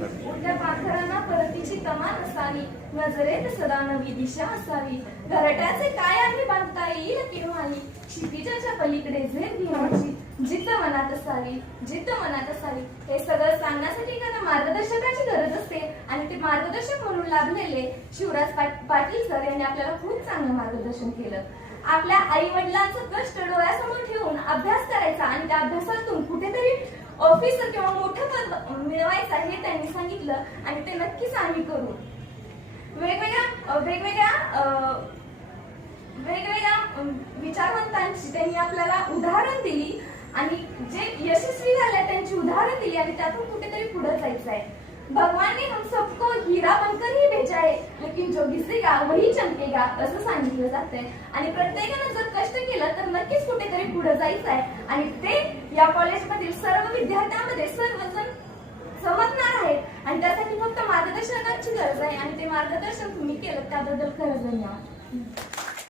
त्या पाखरांना परतीची तमा नसावी नजरेत सदा नवी दिशा असावी. घरट्याचे काय आहे बांधता येईल केव्हाही क्षितिजाच्या पलीकडे झेप घेण्याची जिद्द मनात असावी. जिद्द मनात असावी. हे सगळं सांगण्यासाठी एखाद्या मार्गदर्शकाची गरज असते आणि ते मार्गदर्शक म्हणून लाभलेले शिवराज पाटील सर यांनी आपल्याला खूप चांगलं मार्गदर्शन केलं. आपल्या आई वडिलांचं कष्ट डोळ्यासमोर ठेवून अभ्यास करायचा आणि त्या अभ्यासातून कुठे ऑफिसर किंवा मोठं पद मिळवायचं हे त्यांनी सांगितलं आणि ते नक्कीच आम्ही करू. वेगवेगळ्या वेगवेगळ्या वेगवेगळ्या विचारवंतांची त्यांनी आपल्याला उदाहरण दिली आणि जे यशस्वी झाले त्यांची उदाहरण दिली आणि त्यातून कुठेतरी पुढे जायचं आहे भगवान ने हम सबको हीरा बनकर ही भेजा है. की जो घिसेगा वही चमकेगा असं सांगितलं जातंय. आणि प्रत्येकानं जर कष्ट केलं तर नक्कीच कुठेतरी पुढे जायचं आहे आणि ते या कॉलेजमधील सर्व विद्यार्थ्यांमध्ये सर्वजण समजणार आहेत. आणि त्यासाठी फक्त मार्गदर्शनाची गरज आहे. आणि ते मार्गदर्शन तुम्ही केलं त्याबद्दल खरं धन्यवाद